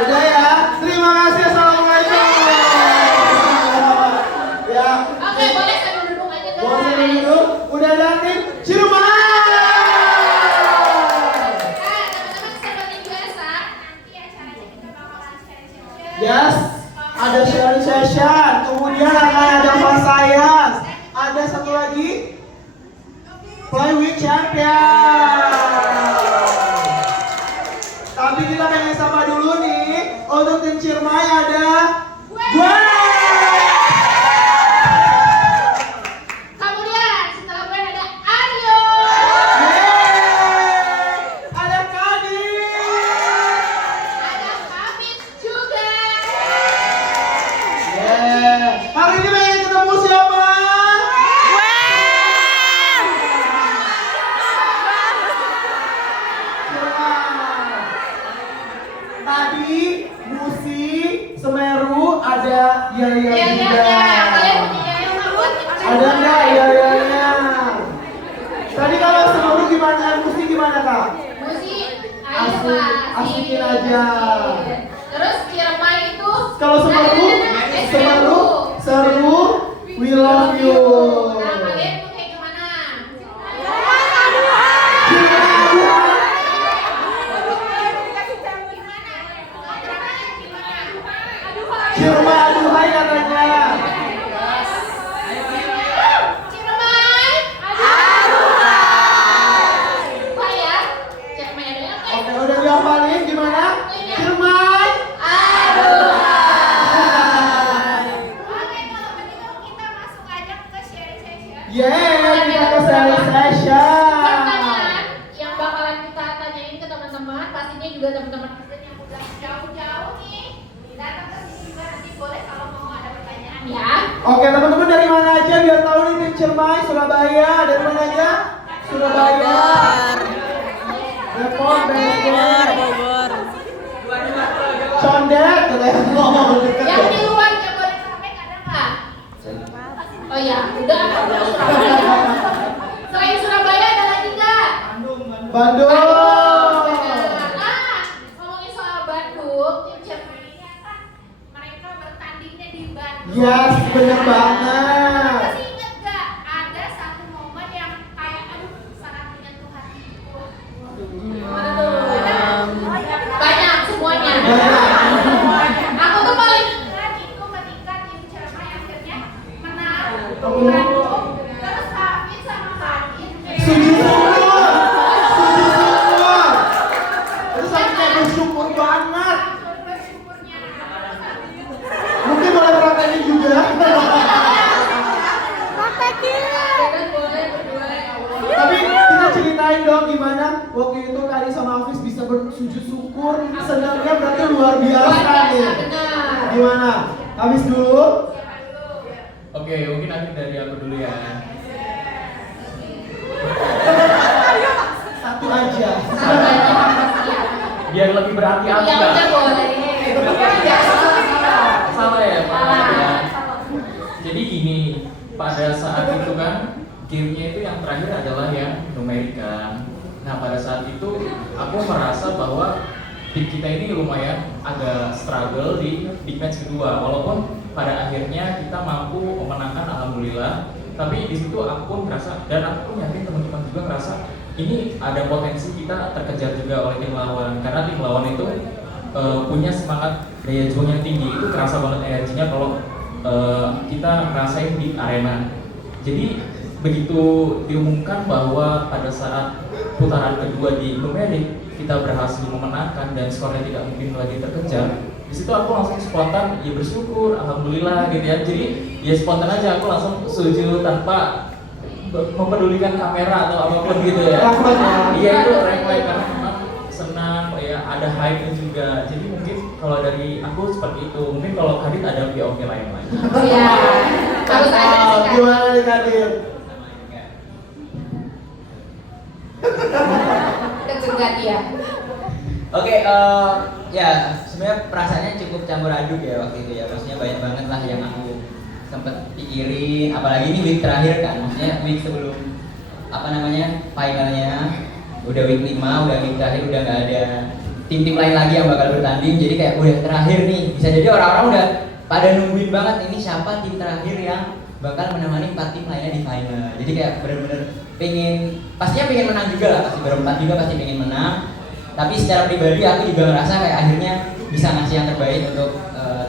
Udah ya, terima kasih, assalamualaikum. Ya. Oke, boleh sambil duduk aja guys. Boleh sambil duduk. Udah datang Ciremai. Teman-teman seperti biasa, nanti acaranya kita bakalan share-share. Yes, ada sharing session. Kemudian akan ada Mas Sayas. Ada satu lagi, Play with Champion. Tapi kita pengen sapa dulu nih. Untuk tim Ciremai ada gue. Kemudian setelah gue ada Aryo. Yeay. Ada Kadin. Ada Hamid juga. Yeah. Hari ini pengen ketemu siapa? Tadi Musi, Semeru, ada Yaya Ya, juga. kalian punya yang buat Ada nggak Yayanya? Tadi kalau Semeru gimana? Musi gimana kak? musik? Asik, Ayo asikin aja. Terus Ciremai itu Kalau Semeru, Semeru, seru, we love you. Nah, kalian mau kayak gimana? Ciremai aduhai katanya. Ciremai, Pak ya, Ciremai ada yang Oke, udah dihafalin gimana? Ciremai. Oke, kalau begitu kita masuk aja ke sharing session. Yeay, kita ke sharing session. Pertanyaan yang bakalan kita tanyain ke teman-teman, pastinya juga teman-teman Kristen yang udah jauh-jauh nih datang ke sini juga nanti boleh kalau mau ada pertanyaan ya. Oke, teman-teman dari mana aja biar tahu nih tim Ciremai, Surabaya, dari mana aja? Surabaya. Depok, Bogor. Condet, katanya ngomong deket Yang ya. di luar Jabodetabek ada nggak? Oh ya, udah. Selain Surabaya ada lagi nggak? Bandung. Nah, ngomongin soal Bandung, tim Ciremai ini kan mereka bertandingnya di Bandung. Yes, bener banget. Masih inget gak ada satu momen yang kayak aduh sangat menyentuh hatiku? Mana tuh? Banyak semuanya. Aku tuh paling ingat itu ketika tim Ciremai akhirnya menang Bandung. Terus Hafid sama Kadin Sujud syukur. Sujud syukur. Terus aku kayak bersyukur banget. bersyukurnya. Mungkin boleh praktekin juga. Boleh berdua. Tapi kita ceritain dong gimana waktu itu Kari sama Hafiz bisa bersujud syukur. Senangnya berarti luar biasa nih. Benar. Gimana? Hafiz dulu. Oke, mungkin nanti dari aku dulu ya. Satu aja. Biar lebih berhati-hati Ya Kak. udah boleh. Salah ya, Pak. Salah. Ya. Jadi gini, pada saat itu kan gamenya itu yang terakhir adalah yang numerik kan. Nah pada saat itu aku merasa bahwa tim kita ini lumayan agak struggle di match kedua, walaupun pada akhirnya kita mampu memenangkan alhamdulillah. Tapi di situ aku pun merasa, dan aku pun yakin teman-teman juga ngerasa ini ada potensi kita terkejar juga oleh tim lawan, karena tim lawan itu punya semangat daya juang yang tinggi. Itu kerasa banget energinya kalau kita ngerasain di arena. Jadi begitu diumumkan bahwa pada saat putaran kedua di Numeric kita berhasil memenangkan dan skornya tidak mungkin lagi terkejar, di situ aku langsung spontan ya bersyukur, alhamdulillah gitu ya. Jadi ya spontan aja aku langsung sujud tanpa mempedulikan kamera atau apapun gitu ya. Iya itu refleks karena memang senang ya, ada hype-nya juga. Jadi mungkin kalau dari aku seperti itu. Mungkin kalau Kadit ada POV lain lagi. Iya. Harus ada sih kan. Gimana nih Kadin? Deg-degan dia. Oke, ya sebenarnya perasaannya cukup campur aduk ya waktu itu ya. Maksudnya banyak banget lah yang aku sempet pikirin, apalagi ini week terakhir kan, maksudnya week sebelum finalnya, udah week 5, udah week terakhir udah nggak ada tim-tim lain lagi yang bakal bertanding, jadi kayak udah terakhir nih, bisa jadi orang-orang udah pada nungguin banget ini siapa tim terakhir yang bakal menemani 4 tim lainnya di final. Jadi kayak bener-bener pastinya pengen menang juga lah, pasti berempat juga pasti pengen menang. Tapi secara pribadi aku juga ngerasa kayak akhirnya bisa ngasih yang terbaik untuk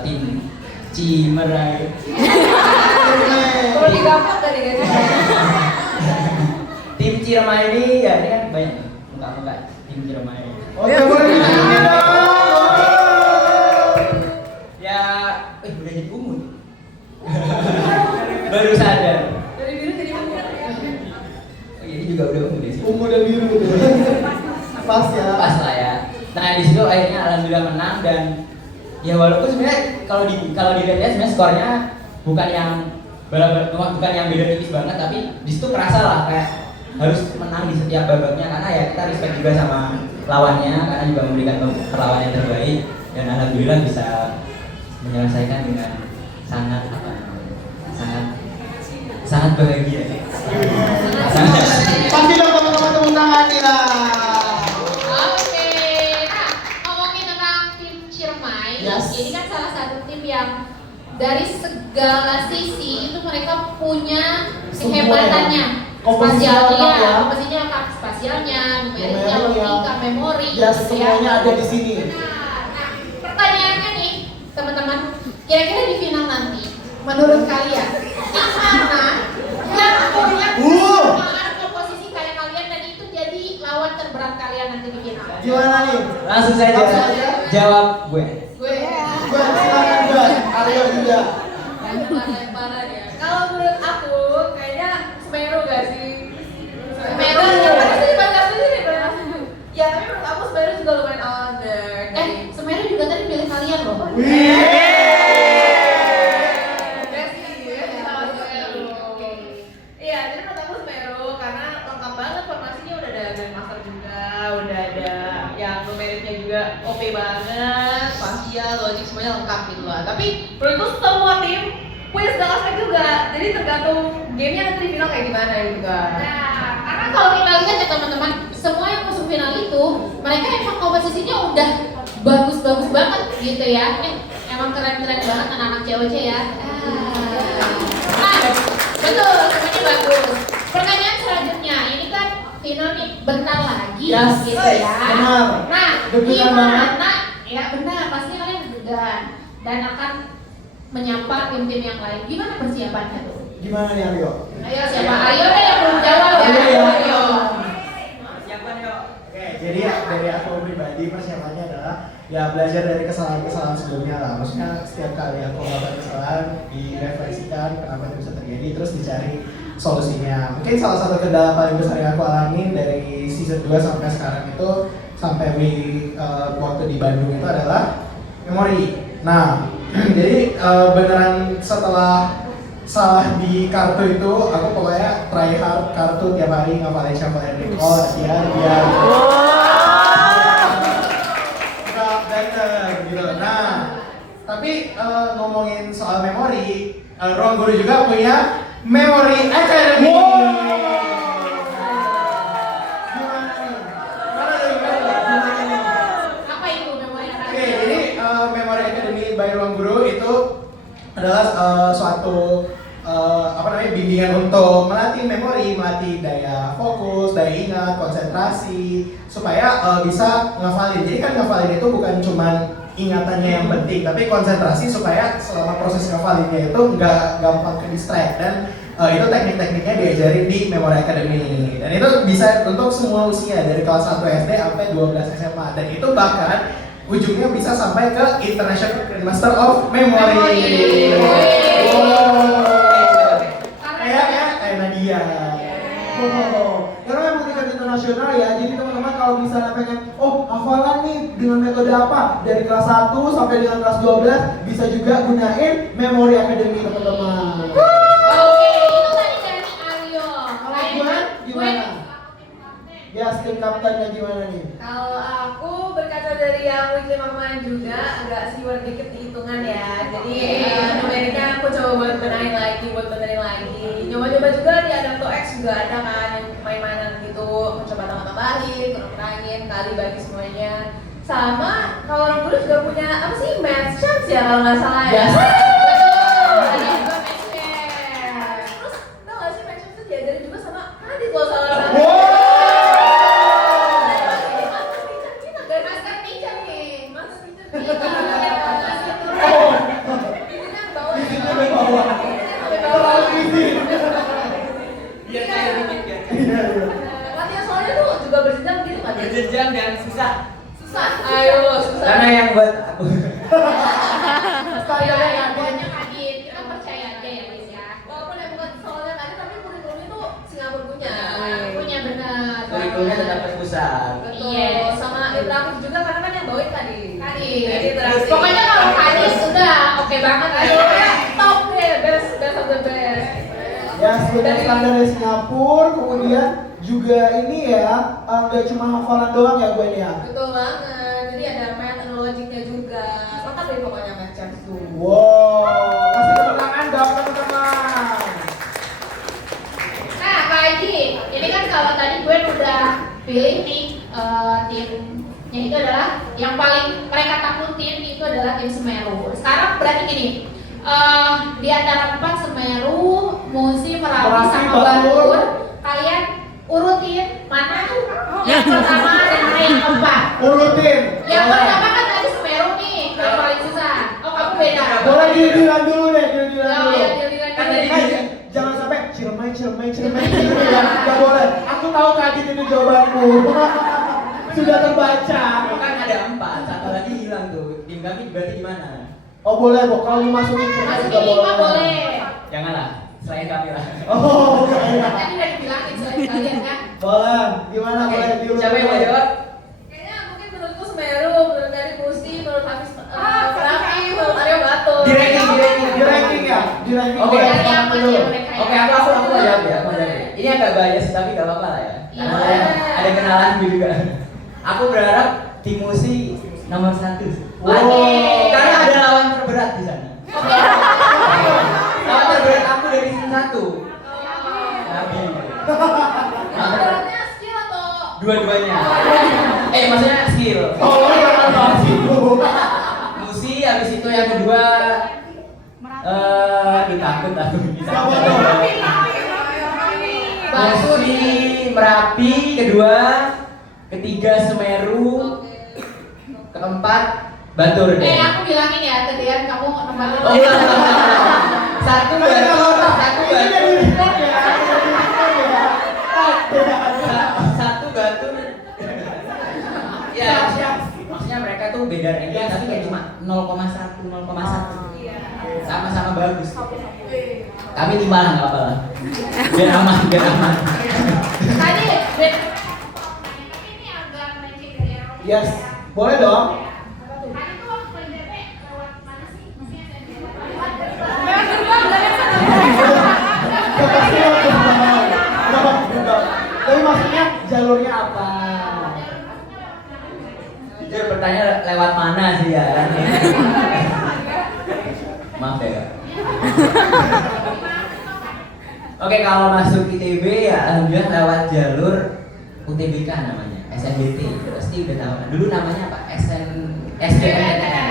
tim Cimerai. Kalau digampang tadi kan. Tim Ciremai ini ya ini kan banyak muka-muka tim Ciremai. Oke, boleh ditunjukin dong. Ya, udah jadi ungu. Baru sadar. Dari biru jadi ungu. Oh, ini juga udah ungu deh sih. Ungu dan biru tuh. Pas ya. Pas lah ya. Nah di situ akhirnya alhamdulillah menang dan ya walaupun sebenarnya kalau dilihat sebenarnya skornya bukan yang bukan yang beda tipis banget, tapi di situ kerasa lah kayak harus menang di setiap babaknya karena ya kita respect juga sama lawannya karena juga memberikan perlawanan yang terbaik dan alhamdulillah bisa menyelesaikan dengan sangat bahagia. Pasti dong teman-teman tepuk tangan nih lah. Oke, nah ngomongin tentang tim Ciremai, Yes. ini kan salah satu tim yang dari segala sisi itu mereka punya kehebatannya. Komposisinya lengkap ya. Komposisinya lengkap, spasialnya, numeriknya, Numeriknya. logika, memori. Ya, gitu semuanya ada di sini. Nah, pertanyaannya nih, teman-teman, kira-kira di final nanti, menurut kalian, tim mana yang punya kesamaan komposisi kayak kalian dan itu jadi lawan terberat kalian nanti di final? Gimana nih? Langsung saja Langsung aja. jawab gue. Gue Gue silakan gue. Aryo juga. lempar-lemparan ya. Kalau menurut aku, kayaknya Semeru gak sih? Semeru. Ya, pasti dibantah sendiri, bantah sendiri. Ya tapi menurut aku Semeru juga lumayan under. Semeru juga tadi pilih kalian loh. Ya sih, salah Semeru. Iya, jadi menurut aku Semeru karena lengkap banget formasinya, udah ada Grandmaster juga, udah ada yang numeriknya juga OP banget, spasial, logik semuanya lengkap gitu lah. Tapi menurutku semua tim punya segala aspek juga, jadi tergantung gamenya nanti di final kayak gimana gitu kan. Nah, karena kalau kita lihat ya teman-teman, semua yang masuk final itu mereka emang komposisinya udah bagus-bagus banget gitu ya. Emang keren-keren banget anak-anak COC ya. Nah, betul, semuanya bagus. Pertanyaan selanjutnya, ini kan final nih bentar lagi Yes, gitu ya. benar. Nah, Deg-degan banget. gimana? Ya benar, pasti kalian deg-degan dan akan menyapa tim-tim yang lain. Gimana persiapannya tuh? Gimana nih Aryo? Ayo siapa? Ayo deh yang belum jawab ya. Ayo ya. Ayo. Siapa nih? Oke, jadi ya dari aku pribadi persiapannya adalah ya belajar dari kesalahan-kesalahan sebelumnya lah. Maksudnya setiap kali aku melakukan kesalahan direfleksikan kenapa itu bisa terjadi terus dicari solusinya. Mungkin salah satu kendala paling besar yang aku alamin dari season 2 sampai sekarang itu sampai waktu di Bandung itu adalah memori. Nah, jadi beneran setelah salah di kartu itu aku pokoknya try hard kartu tiap hari ngapalin shuffle and recall ya biar nggak better gitu. Nah tapi ngomongin soal memori, Ruang Guru juga punya Memory Academy. Gimana nih? Gimana nih? Apa itu memori anak? Oke, jadi Memory Academy by Ruang Guru itu adalah suatu bimbingan untuk melatih memori, melatih daya fokus, daya ingat, konsentrasi, supaya bisa ngafalin. Jadi kan ngafalin itu bukan cuma ingatannya yang penting, tapi konsentrasi supaya selama proses ngafalinnya itu nggak gampang ke distract dan itu teknik-tekniknya diajarin di Memory Academy dan itu bisa untuk semua usia dari kelas 1 SD sampai 12 SMA dan itu bahkan ujungnya bisa sampai ke International Grandmaster of Memory. Kayak Nadia. Karena memang tingkat internasional ya. Jadi teman-teman kalau misalnya pengen, hafalan nih dengan metode apa? Dari kelas 1 sampai dengan kelas 12 bisa juga gunain Memory Academy teman-teman. Oke, itu tadi dari Aryo. Kalau gue gimana? Ya, tim kaptennya gimana nih? Kalau aku berkaca dari yang weekly kemarin juga agak siwar dikit di hitungan ya. Jadi numeriknya aku coba buat benerin lagi, nyoba-nyoba juga di Adapto X juga ada kan yang main-mainan gitu, mencoba tambah-tambahin, kurang-kurangin, kali bagi semuanya. Sama kalau orang guru juga punya apa sih, math chance ya kalau nggak salah ya. Yes. Betul, ada juga math chance. Terus tau nggak sih math chance itu diajarin juga sama Adit loh, salah satu. Wow. Master teacher nih. Oh, Bikinnya bawah. bikinnya dari bawah. Terlalu easy. Biar saya bikin biar saya. Iya, iya. Latihan soalnya tuh juga berjenjang gitu kan? Berjenjang dan susah. Susah. Ayo, susah. Karena yang buat aku. Ya, banyak Adit. Kita percaya aja ya, Adit ya. Walaupun yang bukan soalnya tadi, tapi kurikulumnya tuh Singapura punya. Punya benar. Kurikulumnya tetap berpusat. Betul. Iya. Sama interaktif juga karena kan yang bawain tadi. Adit. Interaktif. Pokoknya kalau Adit udah oke banget Ayo, Adit. ya, top deh, best of the best. Ya, sebagai standar dari Singapura, kemudian juga ini ya, nggak cuma hafalan doang ya gue ya. Betul banget. Jadi ada math and logicnya juga. Lengkap deh pokoknya math chance tuh. Wow, kasih tepuk tangan dong teman-teman. Nah, Kak Aji, ini kan kalau tadi gue udah pilih nih timnya itu adalah yang paling mereka takutin itu adalah tim Semeru. Sekarang berarti gini, di antara 4 Semeru, Musi, Merapi, Merapi, sama Batur. Batur, kalian urutin mana yang pertama dan mana yang keempat. Urutin. Yang pertama kan tadi Semeru nih, yang paling susah. Oh, kamu beda. Boleh dilihat dulu deh, dilihat Oh, dulu. ya, dilihat Kan dulu. tadi Eh, jangan sampai ciremai gitu ya. Gak boleh. Aku tahu Kadit ini jawabanmu. Sudah terbaca. Kan ada 4, satu lagi hilang tuh. Tim kami berarti gimana? Oh boleh, Bo. Kalau mau masukin ciremai juga Masukin 5 boleh. Janganlah, selain kami lah. Oh, oke. Tadi udah dibilangin selain kalian kan. Boleh. Gimana Oke, boleh diurutin? siapa yang mau jawab? Kayaknya mungkin menurutku Semeru, menurut dari Musi, menurut Hafiz Merapi, menurut Aryo Batu. Di ranking. Di ranking ya? Di ranking. Oke. Boleh, Dari tangan apa dulu. sih mereka? Oke, aku mau jawab ya, mau jawab. Ini agak bias tapi gak apa-apa lah ya. Iya. Karena ada kenalan juga. Aku berharap tim Musi nomor 1. Wow. Karena ada lawan terberat di sana. Lawan terberat aku dari season 1. Nabi. Beratnya skill atau Dua-duanya. Maksudnya skill. Oh, jangan bahas itu. Musi, habis itu yang kedua takut aku bisa. Siapa tuh? Musi, Merapi, kedua, ketiga Semeru, keempat Batur deh. Aku bilangin ya, tadi kan kamu nempatin. Oh, iya. Satu Batur, satu Ini Batur, dari record ya. Dari record ya. satu Batur. Ya, maksudnya mereka tuh beda ranking tapi kayak cuma 0,1, 0,1. Sama-sama bagus. Kami 5 lah, nggak apa lah. Biar aman. Tadi tapi ini agak melenceng dari yang aku Yes. ya. Boleh dong. Tadi tuh waktu PDP lewat mana sih? Maksudnya SNBP lewat Kasih waktu berapa? Tapi maksudnya jalurnya apa? Jujur pertanyaan lewat mana sih ya? Maaf ya. Oke, kalau masuk ITB ya alhamdulillah lewat jalur UTBK namanya, SNBT. Pasti udah tahu. Dulu namanya apa? SBMPTN.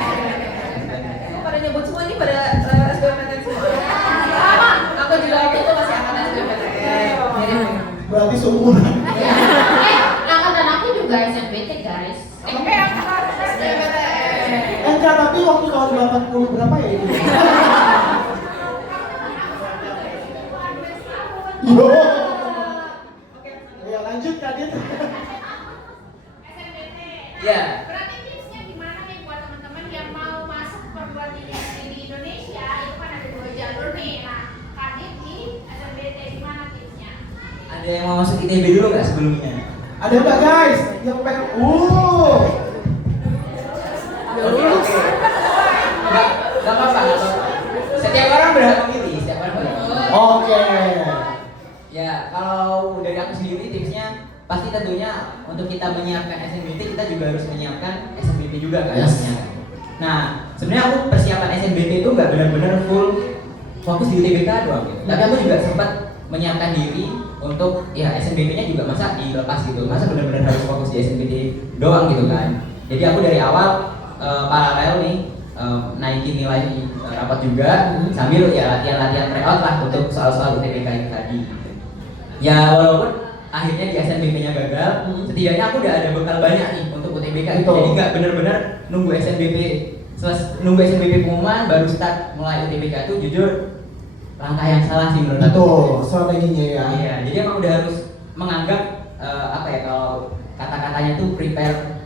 pada nyebut semua ini pada SBMPTN semua. Sama, aku juga waktu itu masih angkatan SBMPTN. Berarti seumuran. angkatan aku juga SNBT guys. Oke, angkatan SBMPTN. Enggak, tapi waktu tahun 80 berapa ya itu? Yo. Ya lanjut Kadit. SNBT. Ya. Berarti tipsnya gimana nih buat teman-teman yang mau masuk perguruan tinggi negeri di Indonesia? Itu kan ada 2 jalur nih. Nah, Kadit di SNBT gimana tipsnya? Ada yang mau masuk ITB dulu nggak sebelumnya? Ada nggak guys? Yang pengen? Oke. Nggak apa-apa. Setiap orang berhak memilih. Setiap orang berhak memilih. Oke. Ya, kalau dari aku sendiri tipsnya pasti tentunya untuk kita menyiapkan SNBT kita juga harus menyiapkan SNBP juga kan. Yes. Nah, sebenarnya aku persiapan SNBT itu nggak benar-benar full fokus di UTBK doang gitu. Tapi aku juga sempat menyiapkan diri untuk ya SNBP-nya juga masa dilepas gitu, masa benar-benar harus fokus di SNBP doang gitu kan. Jadi aku dari awal paralel nih naikin nilai rapat juga sambil ya latihan-latihan tryout lah untuk soal-soal UTBK itu tadi. Ya walaupun akhirnya di SNBP-nya gagal, setidaknya aku udah ada bekal banyak nih untuk UTBK. Betul. Jadi nggak bener-bener nunggu SNBP pengumuman baru start mulai UTBK itu jujur langkah yang salah sih menurut aku. Betul, strateginya ya. Iya, jadi emang udah harus menganggap apa ya kalau kata-katanya tuh prepare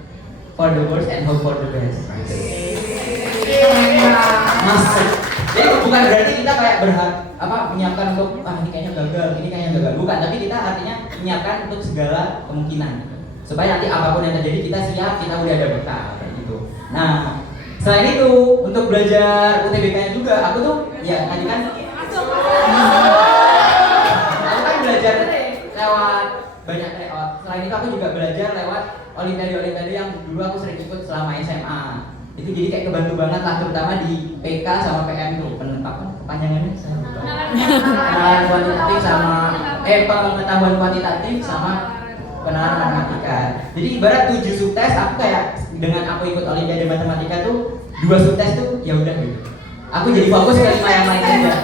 for the worst and hope for the best. Masuk. Jadi bukan berarti kita kayak berharap menyiapkan untuk ini kayaknya gagal, bukan, tapi kita artinya menyiapkan untuk segala kemungkinan supaya nanti apapun yang terjadi kita siap, kita udah ada bekal kayak gitu. Nah, selain itu untuk belajar UTBK-nya juga aku tuh ya tadi kan aku kan belajar lewat banyak tryout. Selain itu aku juga belajar lewat olimpiade yang dulu aku sering ikut selama SMA. Itu jadi kayak kebantu banget lah, terutama di PK sama PM tuh kepanjangannya saya lupa. Pengenalan kuantitatif sama pengetahuan kuantitatif sama pengenalan matematika. Jadi ibarat 7 subtes aku kayak dengan aku ikut olimpiade matematika tuh 2 subtes tuh ya udah gitu. Aku jadi fokus ke 5 yang lain aja.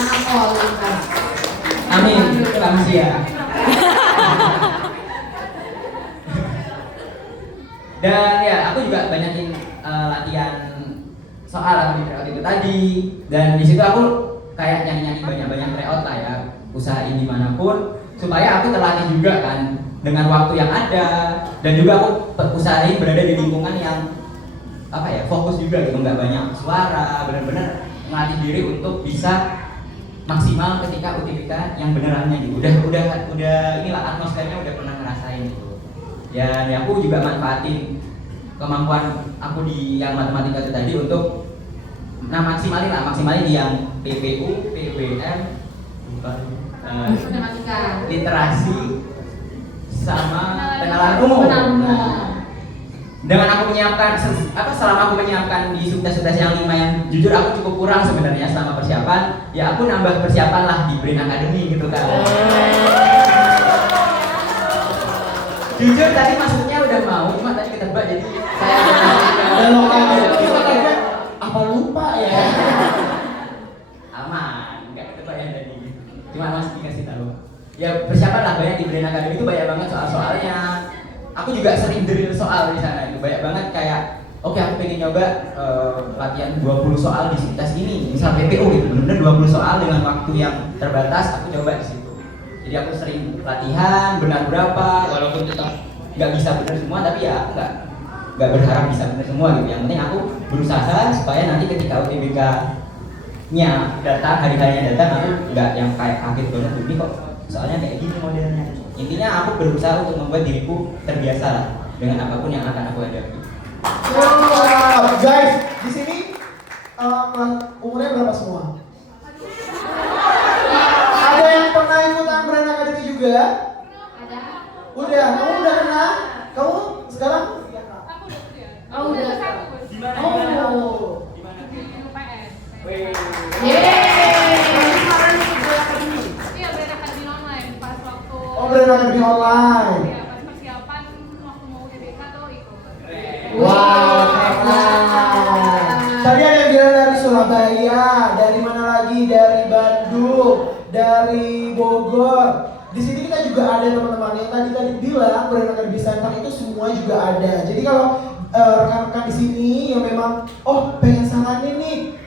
Anak olimpiade. Amin, manusia. Dan ya aku juga banyakin latihan soal atau di tryout itu tadi, dan di situ aku kayak nyanyi banyak tryout lah ya, usahain dimanapun supaya aku terlatih juga kan dengan waktu yang ada, dan juga aku usahain berada di lingkungan yang fokus juga gitu, nggak banyak suara, benar-benar melatih diri untuk bisa maksimal ketika UTBK yang benerannya gitu. Udah inilah atmosfernya udah pernah ngerasain gitu. Ya, aku juga manfaatin kemampuan aku di yang matematika itu tadi untuk maksimalin di yang PPU, PBM, Matematika. literasi sama kenalan umum. Nah, dengan aku menyiapkan selama aku menyiapkan di subtes-subtes yang 5 yang jujur aku cukup kurang sebenarnya selama persiapan, ya aku nambah persiapan lah di Brain Academy gitu kan. Jujur tadi masuknya udah mau, cuma tadi ketebak jadi saya Kita apa lupa ya? aman, nggak ketebak ya tadi. Cuma masih dikasih tahu. Ya persiapan lah banyak di Brain Academy itu banyak banget soal-soalnya. Aku juga sering drill soal di sana itu banyak banget kayak oke, aku pengen nyoba latihan 20 soal di subtes ini, misal PPU gitu, bener-bener 20 soal dengan waktu yang terbatas, aku coba di situ. Jadi aku sering latihan benar berapa, walaupun tetap nggak bisa benar semua, tapi ya aku nggak berharap bisa benar semua gitu. Yang penting aku berusaha supaya nanti ketika UTBK-nya datang, hari-harinya datang, aku nggak yang kayak kaget banget ini kok soalnya kayak gini modelnya. Intinya aku berusaha untuk membuat diriku terbiasa lah dengan apapun yang akan aku hadapi. Wow, guys, di sini umurnya berapa semua? Ada yang pernah ikutan Brain Academy juga? Ada. Udah, kamu udah pernah? Kamu sekarang? Oh, udah. Oh. Kemarin ikut Brain Academy. Iya, Brain Academy online pas waktu. Oh, Brain Academy online. Iya, pas persiapan waktu mau UTBK tuh ikut. Wow, keren. Tadi ada yang bilang dari Surabaya, dari mana lagi? Dari Bandung, dari Bogor. Di sini kita juga ada teman-teman yang tadi bilang Brain Academy Center itu semua juga ada. Jadi kalau rekan-rekan di sini yang memang pengen saranin nih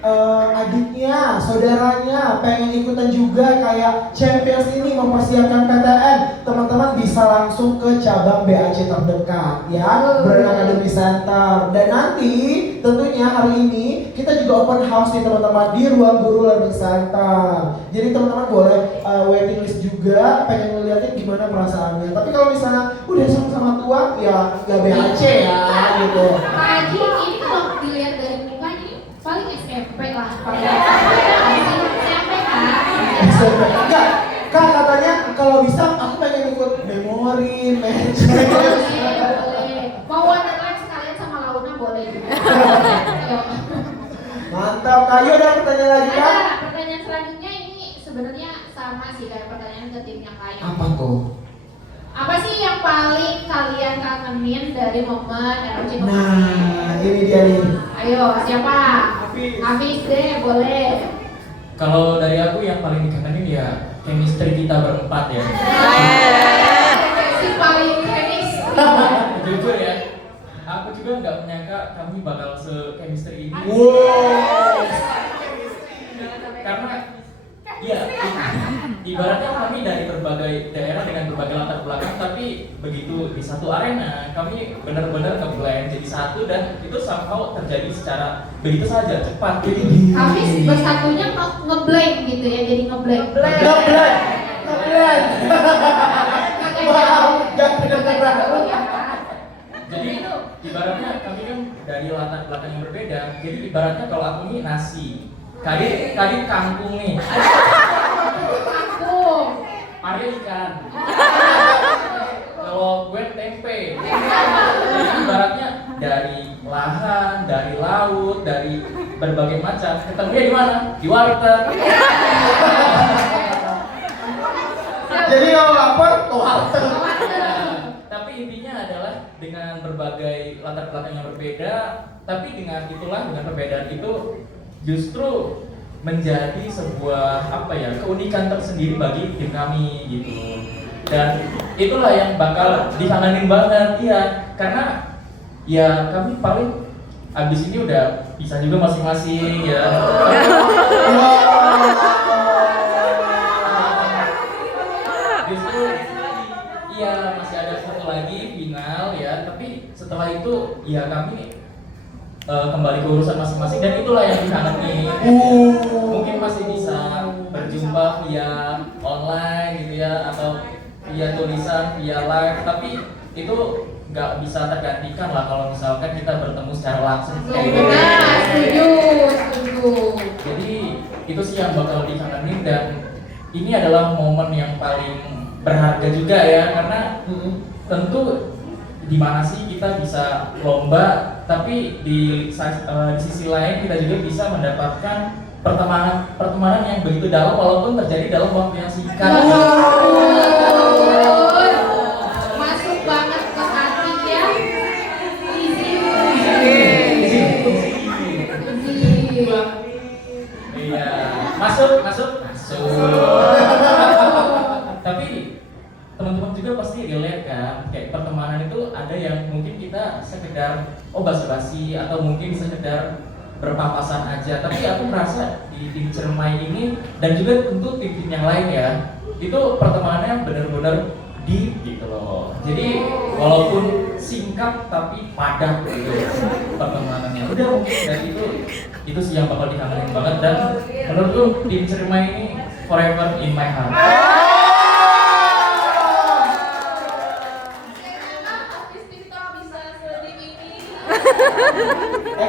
adiknya, saudaranya pengen ikutan juga kayak Champions ini mempersiapkan PTN, teman-teman bisa langsung ke cabang BAC terdekat ya, Brain Academy Center. Dan nanti tentunya hari ini kita juga open house nih teman-teman di Ruang Guru Learning Center. Jadi teman-teman boleh waiting list juga, pengen ngeliatin gimana perasaannya. Tapi kalau misalnya udah sama-sama tua ya nggak BAC ya gitu. Pak Haji, ini kalau dilihat dari muka ini paling SMP lah. SMP kan? Enggak, Kak katanya kalau bisa aku pengen ikut memori, match. Boleh. Mau Wonderland sekalian sama Launa boleh juga. Ayo. Mantap, Kak. Yuk ada pertanyaan lagi, Kak? Ada sebenarnya sama sih kayak pertanyaan ke tim yang lain. Apa tuh? Apa sih yang paling kalian kangenin dari momen ROC kemarin? Nah, ini dia nih. Ayo, siapa? Hafiz deh, boleh. Kalau dari aku yang paling dikangenin ya chemistry kita berempat ya. Si paling chemistry. Jujur ya, aku juga nggak menyangka kami bakal se-chemistry ini. Wow. Karena iya, ibaratnya kami dari berbagai daerah dengan berbagai latar belakang, tapi begitu di satu arena kami benar-benar nge-blend jadi satu dan itu somehow terjadi secara begitu saja cepat. Hafiz bersatunya ngeblank gitu ya, jadi ngeblank. Ngeblank. Wow, gak bener-bener. Jadi ibaratnya kami kan dari latar belakang yang berbeda. Jadi ibaratnya kalau aku ini nasi, Kadit kangkung nih, Aku. Arya ikan. Kalau gue tempe. Jadi ibaratnya dari lahan, dari laut, dari berbagai macam. Ketemunya di mana? Di warteg. Jadi kalau lapar, warteg. Tapi intinya adalah dengan berbagai latar belakang yang berbeda, tapi dengan perbedaan itu justru menjadi sebuah keunikan tersendiri bagi tim kami gitu. Dan itulah yang bakal dikangenin banget ya, karena ya kami paling abis ini udah bisa juga masing-masing ya. Justru iya masih ada satu lagi final ya, tapi setelah itu ya kami kembali ke urusan masing-masing dan itulah yang dikangenin. Mungkin masih bisa berjumpa via online gitu ya, atau via tulisan, via live, tapi itu nggak bisa tergantikan lah kalau misalkan kita bertemu secara langsung kayak gitu. Nah, setuju. Jadi itu sih yang bakal dikangenin dan ini adalah momen yang paling berharga juga ya, karena tentu di mana sih kita bisa lomba, tapi di sisi lain kita juga bisa mendapatkan pertemanan yang begitu dalam walaupun terjadi dalam waktu yang singkat. Masuk banget ke hati ya. Iya, masuk. Tapi teman-teman juga pasti relate kan, kayak pertemanan itu ada yang mungkin kita sekedar basa-basi atau mungkin sekedar berpapasan aja, tapi aku merasa di tim Cermai ini dan juga tentu tim-tim yang lain ya, itu pertemanannya benar-benar deep gitu loh. Jadi walaupun singkat tapi padat gitu pertemanannya. Udah mungkin dari itu sih yang bakal dikangenin banget dan menurutku tim Cermai ini forever in my heart.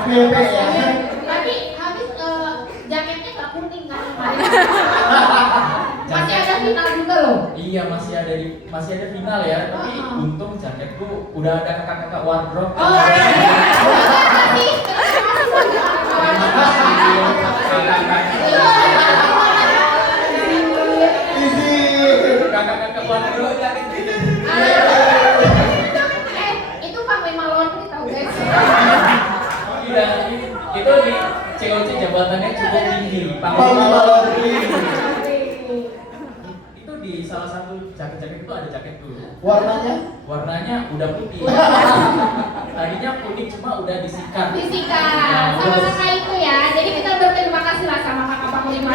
FYP ya. Tapi habis jaketnya nggak kuning kan kemarin. Masih ada final juga loh. Iya masih ada final ya, tapi untung jaketku udah ada kakak-kakak wardrobe. Oh iya. Kakak-kakak wardrobe. Itu Panglima Laundry tau guys. Iya, itu di COC jabatannya cukup tinggi. Panglima Laundry. Itu di salah satu jaket-jaket itu ada jaket tuh. Warnanya udah putih. Tadinya kuning cuma udah disikat. Disikat sama kakak itu ya. Jadi kita berterima kasih lah sama kakak Panglima.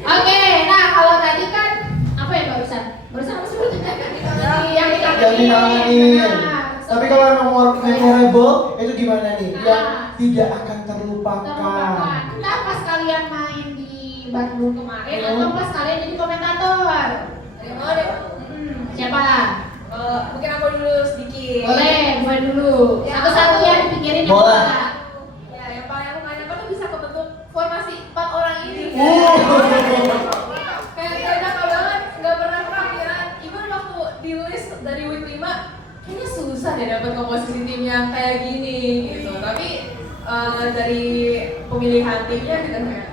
Oke, nah kalau tadi kan apa ya barusan apa sih yang dikangenin. Tapi kalau emang memorable itu gimana nih? Yang tidak akan terlupakan. Nah pas kalian main di Bandung kemarin atau pas kalian jadi komentator? Siapa? Mungkin aku dulu sedikit. Boleh, gue dulu. Satu-satu ya dipikirin yang Boleh. mana. Ya, yang paling aku kangen tuh bisa kebentuk formasi 4 orang ini. Kayak nyangka banget, nggak pernah kepikiran. Even waktu di list dari week 5, kayaknya susah deh dapet komposisi tim yang kayak gini gitu. Tapi dari pemilihan timnya kita kayak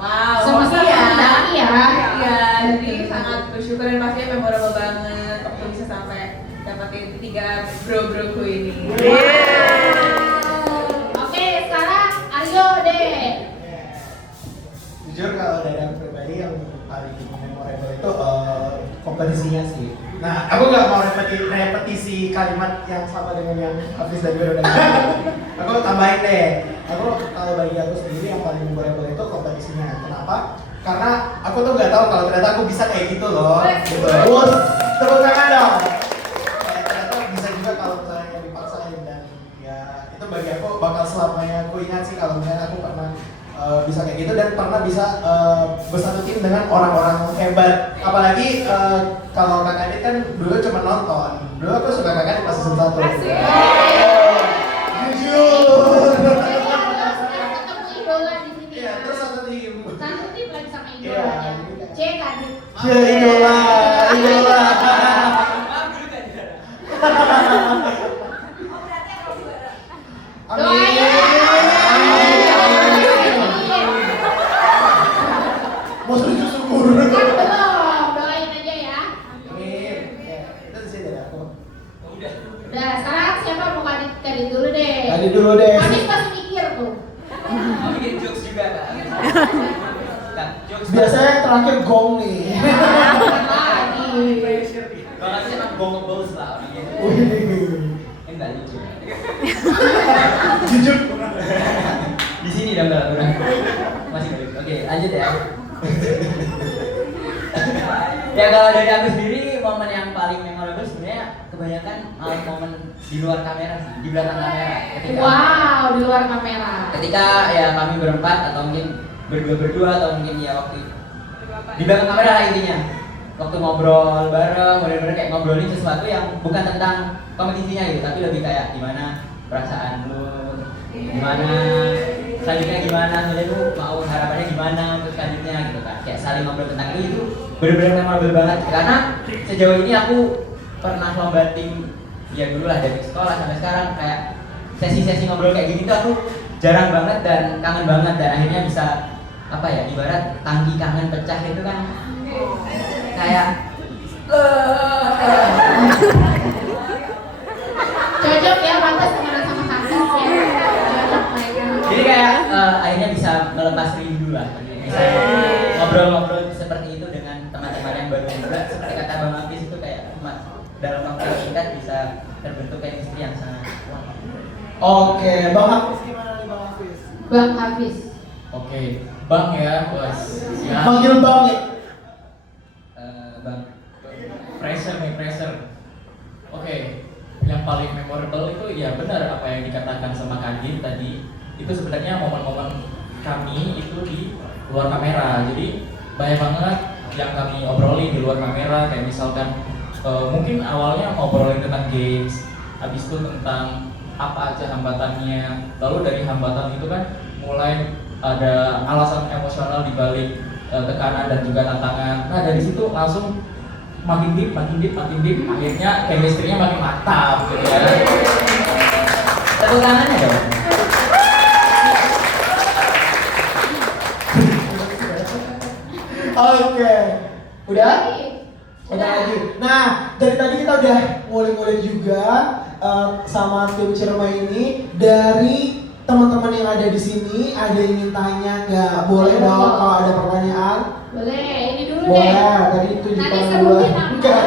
wow, Sama-sama ya. mendaki ya. Iya, jadi sangat bersyukur dan pastinya memorable banget waktu bisa sampai dapetin 3 bro-broku ini. Oke, sekarang Aryo deh. Jujur kalau dari aku pribadi yang paling memorable itu kompetisinya sih. Nah, aku nggak mau repetisi kalimat yang sama dengan yang Hafiz dan Vero udah bilang. Aku tambahin deh. Kalau bagi aku sendiri yang paling memorable itu kompetisinya. Kenapa? Karena aku tuh nggak tahu kalau ternyata aku bisa kayak gitu loh. Gitu. Bos, tepuk tangan dong. Ternyata bisa juga kalau misalnya dipaksain dan ya itu bagi aku bakal selamanya aku ingat sih kalau misalnya aku pernah bisa kayak gitu dan pernah bisa bersatu tim dengan orang-orang hebat. Apalagi kalau Kak Adit kan dulu cuma nonton. Dulu aku suka Kak Adit pas season 1. Jujur. Ketemu idola di sini. Iya, terus satu tim. Satu tim lagi sama Iya, idolanya. jadi C kan. idola, idola. Mau sujud syukur. Kan belum, doain aja ya. Amin. Ya, itu sih dari aku. Udah, sekarang siapa mau kadit dulu deh. Tadi dulu deh. Kadit pasti mikir tuh. Mau bikin jokes juga kan? Kak, jokes. Biasanya terakhir gong nih. Lagi. Kalau nggak sih emang gong-gong lah orangnya. Wih. Enggak lucu. Jujur. Di sini dong kalau kurang. Masih nggak lucu. Oke, lanjut ya. Ya kalau dari aku sendiri momen yang paling memorable sebenarnya kebanyakan malah momen di luar kamera sih, di belakang kamera. Wow, di luar kamera. Ketika ya kami berempat atau mungkin berdua atau mungkin ya waktu di belakang kamera lah intinya. Waktu ngobrol bareng, bener-bener kayak ngobrolin sesuatu yang bukan tentang kompetisinya gitu, tapi lebih kayak gimana perasaan lu, gimana selanjutnya gimana, sebenarnya lu mau harapannya gimana untuk selanjutnya gitu kan. Kayak saling ngobrol tentang itu bener-bener memorable banget karena sejauh ini aku pernah lomba tim ya dulu lah dari sekolah sampai sekarang kayak sesi-sesi ngobrol kayak gini tuh aku jarang banget dan kangen banget dan akhirnya bisa apa ya ibarat tangki kangen pecah itu kan kayak Cocok ya, pantas temenan sama Hafiz ya. Cocok mereka. jadi kayak akhirnya bisa melepas rindu lah bisa ngobrol-ngobrol seperti itu dengan teman-teman yang baru juga seperti kata Bang Hafiz itu kayak dalam waktu yang singkat bisa terbentuk chemistry yang sangat kuat. Oke, Bang Hafiz gimana nih Bang Hafiz? Bang Hafiz. Oke, Bang ya, bos. Siap. Panggil Bang nih. Bang, Pressure nih, pressure. Oke, yang paling memorable itu ya benar apa yang dikatakan sama Kadin tadi. Itu sebenarnya momen-momen kami itu di luar kamera. Jadi banyak banget yang kami obrolin di luar kamera. Kayak misalkan mungkin awalnya ngobrolin tentang games, habis itu tentang apa aja hambatannya. Lalu dari hambatan itu kan mulai ada alasan emosional di balik tekanan dan juga tantangan. Nah dari situ langsung makin deep, akhirnya chemistry-nya makin mantap gitu ya. tepuk tangannya dong. Oke. Udah? Udah. Udah lagi. Nah, dari tadi kita udah ngulik-ngulik juga sama tim Cirema ini. Dari teman-teman yang ada di sini, ada yang ingin tanya nggak? Boleh dong kalau ada pertanyaan. Boleh, ini dulu Boleh. deh. Tadi itu Nanti dulu. sebutin nama. Enggak.